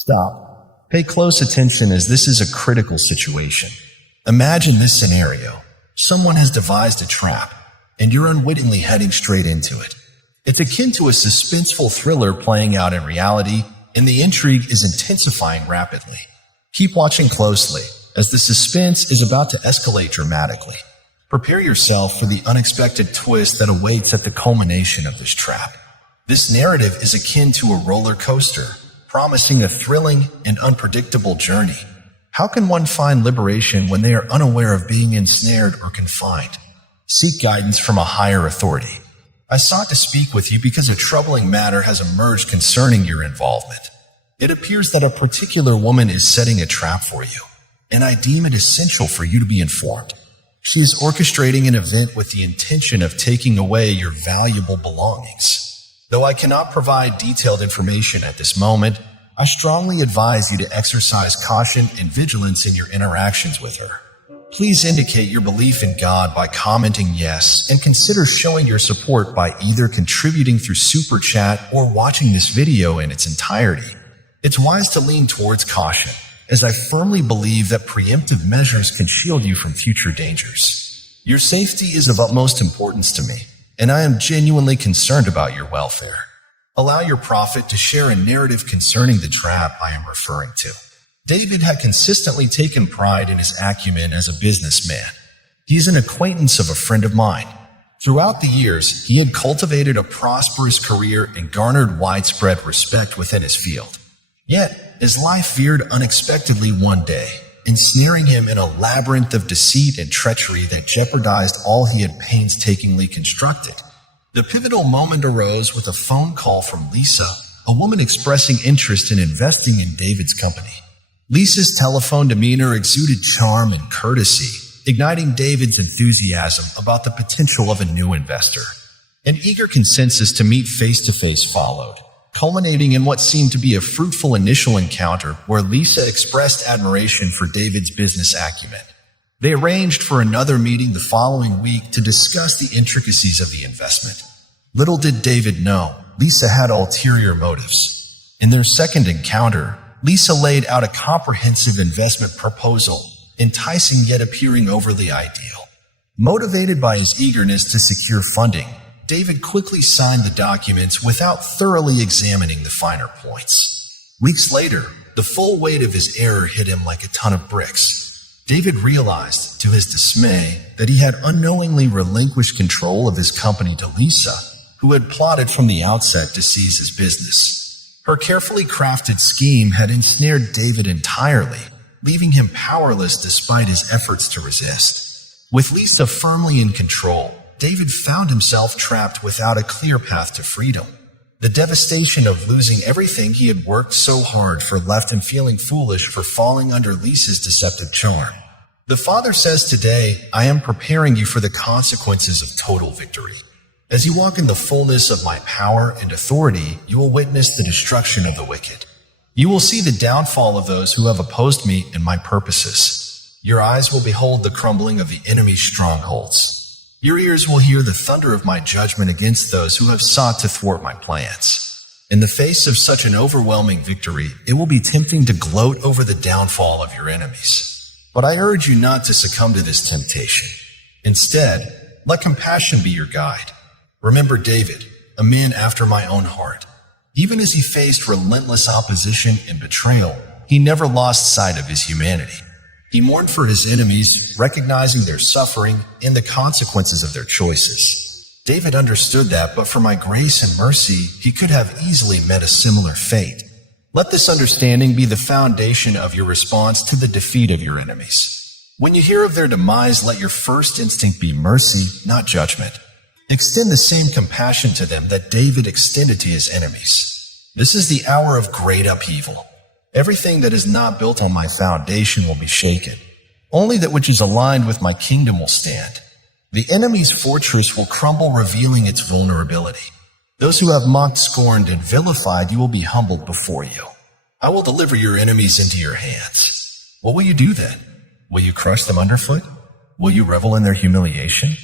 Stop. Pay close attention as this is a critical situation. Imagine this scenario. Someone has devised a trap, and you're unwittingly heading straight into it. It's akin to a suspenseful thriller playing out in reality, and the intrigue is intensifying rapidly. Keep watching closely, as the suspense is about to escalate dramatically. Prepare yourself for the unexpected twist that awaits at the culmination of this trap. This narrative is akin to a roller coaster, promising a thrilling and unpredictable journey. How can one find liberation when they are unaware of being ensnared or confined? Seek guidance from a higher authority. I sought to speak with you because a troubling matter has emerged concerning your involvement. It appears that a particular woman is setting a trap for you, and I deem it essential for you to be informed. She is orchestrating an event with the intention of taking away your valuable belongings. Though I cannot provide detailed information at this moment, I strongly advise you to exercise caution and vigilance in your interactions with her. Please indicate your belief in God by commenting yes, and consider showing your support by either contributing through Super Chat or watching this video in its entirety. It's wise to lean towards caution, as I firmly believe that preemptive measures can shield you from future dangers. Your safety is of utmost importance to me, and I am genuinely concerned about your welfare. Allow your prophet to share a narrative concerning the trap I am referring to. David had consistently taken pride in his acumen as a businessman. He is an acquaintance of a friend of mine. Throughout the years, he had cultivated a prosperous career and garnered widespread respect within his field. Yet, his life veered unexpectedly one day, ensnaring him in a labyrinth of deceit and treachery that jeopardized all he had painstakingly constructed. The pivotal moment arose with a phone call from Lisa, a woman expressing interest in investing in David's company. Lisa's telephone demeanor exuded charm and courtesy, igniting David's enthusiasm about the potential of a new investor. An eager consensus to meet face-to-face followed, culminating in what seemed to be a fruitful initial encounter where Lisa expressed admiration for David's business acumen. They arranged for another meeting the following week to discuss the intricacies of the investment. Little did David know, Lisa had ulterior motives. In their second encounter, Lisa laid out a comprehensive investment proposal, enticing yet appearing overly ideal. Motivated by his eagerness to secure funding, David quickly signed the documents without thoroughly examining the finer points. Weeks later, the full weight of his error hit him like a ton of bricks. David realized, to his dismay, that he had unknowingly relinquished control of his company to Lisa, who had plotted from the outset to seize his business. Her carefully crafted scheme had ensnared David entirely, leaving him powerless despite his efforts to resist. With Lisa firmly in control, David found himself trapped without a clear path to freedom. The devastation of losing everything he had worked so hard for left him feeling foolish for falling under Lisa's deceptive charm. The Father says today, I am preparing you for the consequences of total victory. As you walk in the fullness of my power and authority, you will witness the destruction of the wicked. You will see the downfall of those who have opposed me and my purposes. Your eyes will behold the crumbling of the enemy's strongholds. Your ears will hear the thunder of my judgment against those who have sought to thwart my plans. In the face of such an overwhelming victory, it will be tempting to gloat over the downfall of your enemies. But I urge you not to succumb to this temptation. Instead, let compassion be your guide. Remember David, a man after my own heart. Even as he faced relentless opposition and betrayal, he never lost sight of his humanity. He mourned for his enemies, recognizing their suffering and the consequences of their choices. David understood that, but for my grace and mercy, he could have easily met a similar fate. Let this understanding be the foundation of your response to the defeat of your enemies. When you hear of their demise, let your first instinct be mercy, not judgment. Extend the same compassion to them that David extended to his enemies. This is the hour of great upheaval. Everything that is not built on my foundation will be shaken. Only that which is aligned with my kingdom will stand. The enemy's fortress will crumble, revealing its vulnerability. Those who have mocked, scorned, and vilified you will be humbled before you. I will deliver your enemies into your hands. What will you do then? Will you crush them underfoot? Will you revel in their humiliation?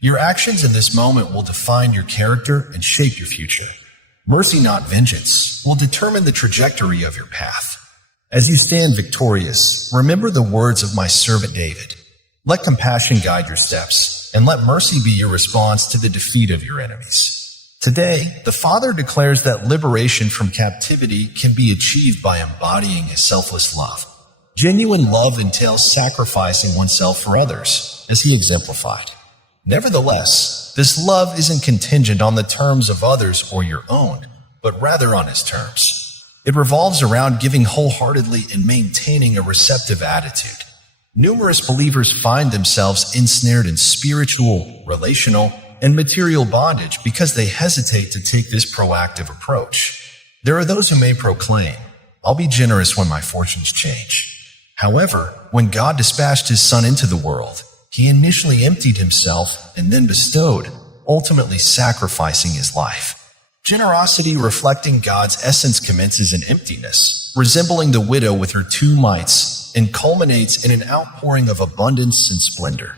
Your actions in this moment will define your character and shape your future. Mercy, not vengeance, will determine the trajectory of your path. As you stand victorious, remember the words of my servant David. Let compassion guide your steps, and let mercy be your response to the defeat of your enemies. Today, the Father declares that liberation from captivity can be achieved by embodying a selfless love. Genuine love entails sacrificing oneself for others, as he exemplified. Nevertheless, this love isn't contingent on the terms of others or your own, but rather on his terms. It revolves around giving wholeheartedly and maintaining a receptive attitude. Numerous believers find themselves ensnared in spiritual, relational, and material bondage because they hesitate to take this proactive approach. There are those who may proclaim, "I'll be generous when my fortunes change." However, when God dispatched his Son into the world, he initially emptied himself and then bestowed, ultimately sacrificing his life. Generosity reflecting God's essence commences in emptiness, resembling the widow with her 2 mites, and culminates in an outpouring of abundance and splendor.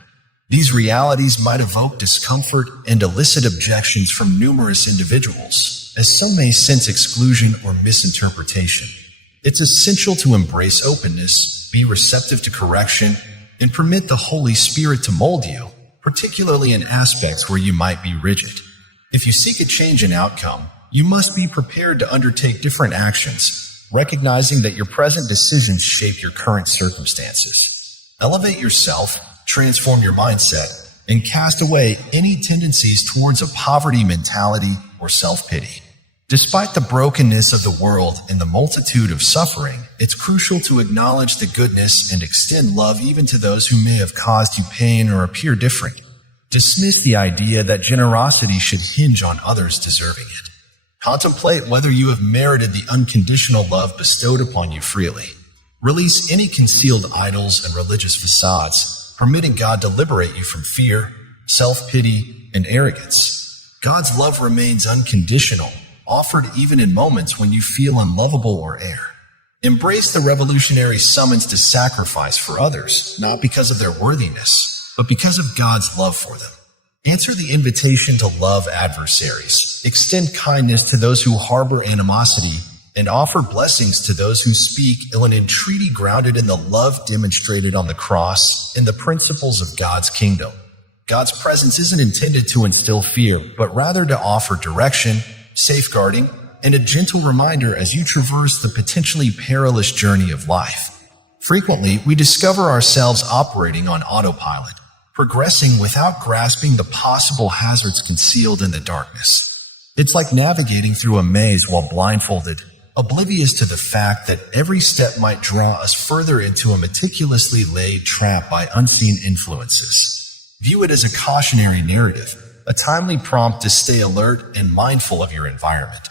These realities might evoke discomfort and elicit objections from numerous individuals, as some may sense exclusion or misinterpretation. It's essential to embrace openness, be receptive to correction, and permit the Holy Spirit to mold you, particularly in aspects where you might be rigid. If you seek a change in outcome, you must be prepared to undertake different actions, recognizing that your present decisions shape your current circumstances. Elevate yourself, transform your mindset, and cast away any tendencies towards a poverty mentality or self-pity. Despite the brokenness of the world and the multitude of suffering, it's crucial to acknowledge the goodness and extend love even to those who may have caused you pain or appear different. Dismiss the idea that generosity should hinge on others deserving it. Contemplate whether you have merited the unconditional love bestowed upon you freely. Release any concealed idols and religious facades, permitting God to liberate you from fear, self-pity, and arrogance. God's love remains unconditional, offered even in moments when you feel unlovable or air. Embrace the revolutionary summons to sacrifice for others, not because of their worthiness, but because of God's love for them. Answer the invitation to love adversaries, extend kindness to those who harbor animosity, and offer blessings to those who speak in an entreaty grounded in the love demonstrated on the cross and the principles of God's kingdom. God's presence isn't intended to instill fear, but rather to offer direction, safeguarding, and a gentle reminder as you traverse the potentially perilous journey of life. Frequently, we discover ourselves operating on autopilot, progressing without grasping the possible hazards concealed in the darkness. It's like navigating through a maze while blindfolded, oblivious to the fact that every step might draw us further into a meticulously laid trap by unseen influences. View it as a cautionary narrative, a timely prompt to stay alert and mindful of your environment.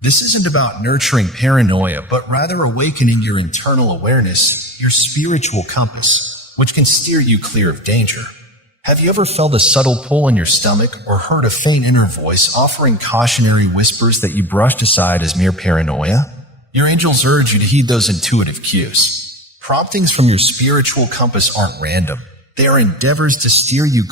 This isn't about nurturing paranoia, but rather awakening your internal awareness, your spiritual compass, which can steer you clear of danger. Have you ever felt a subtle pull in your stomach or heard a faint inner voice offering cautionary whispers that you brushed aside as mere paranoia? Your angels urge you to heed those intuitive cues. Promptings from your spiritual compass aren't random. They are endeavors to steer you